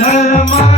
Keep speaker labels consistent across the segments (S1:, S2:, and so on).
S1: धर्म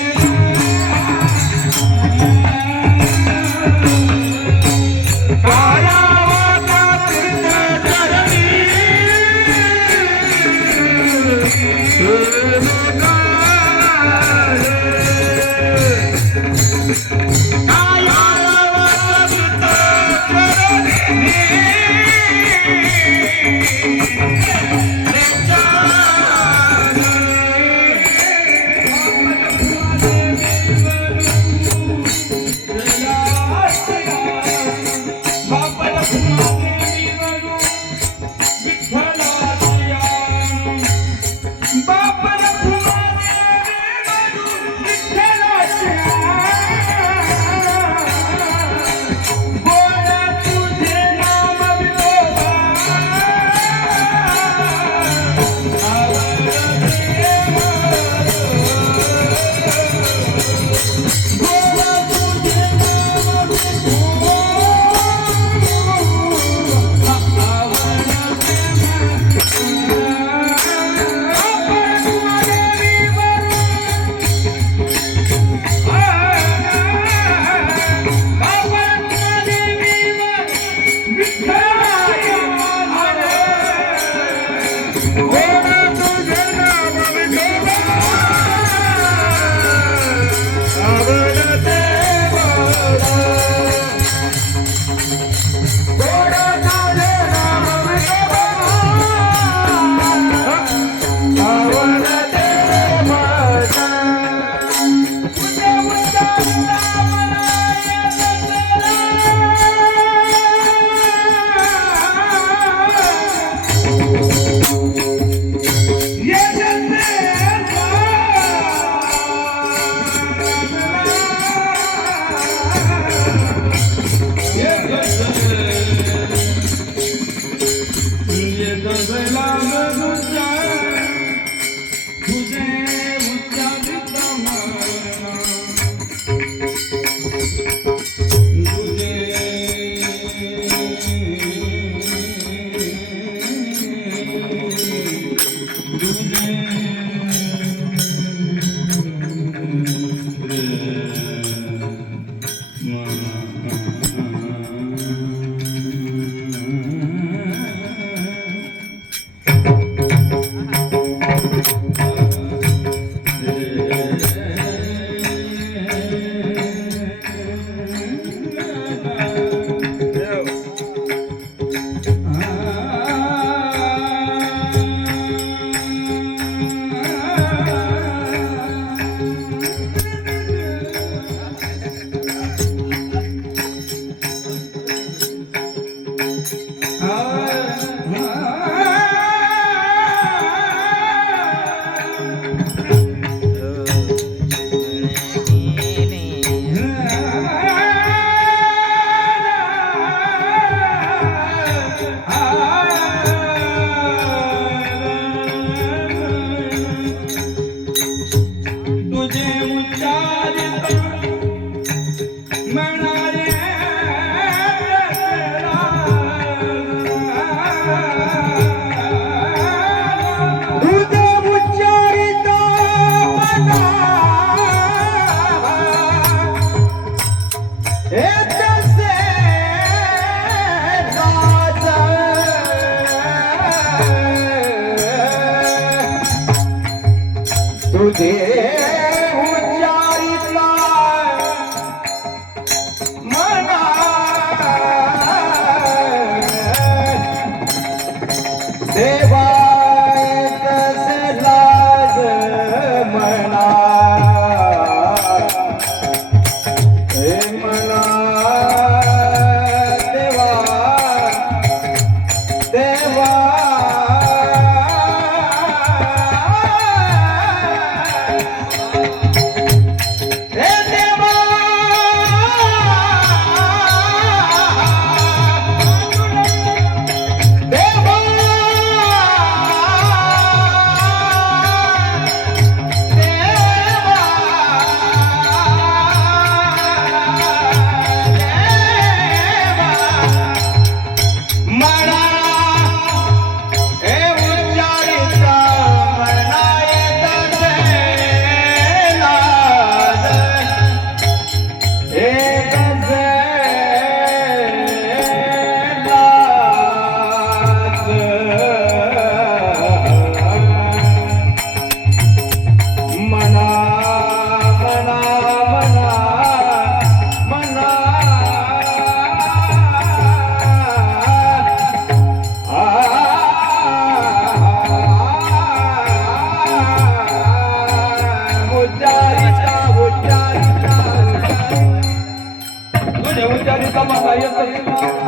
S1: तुझे उच्चारिता मला येत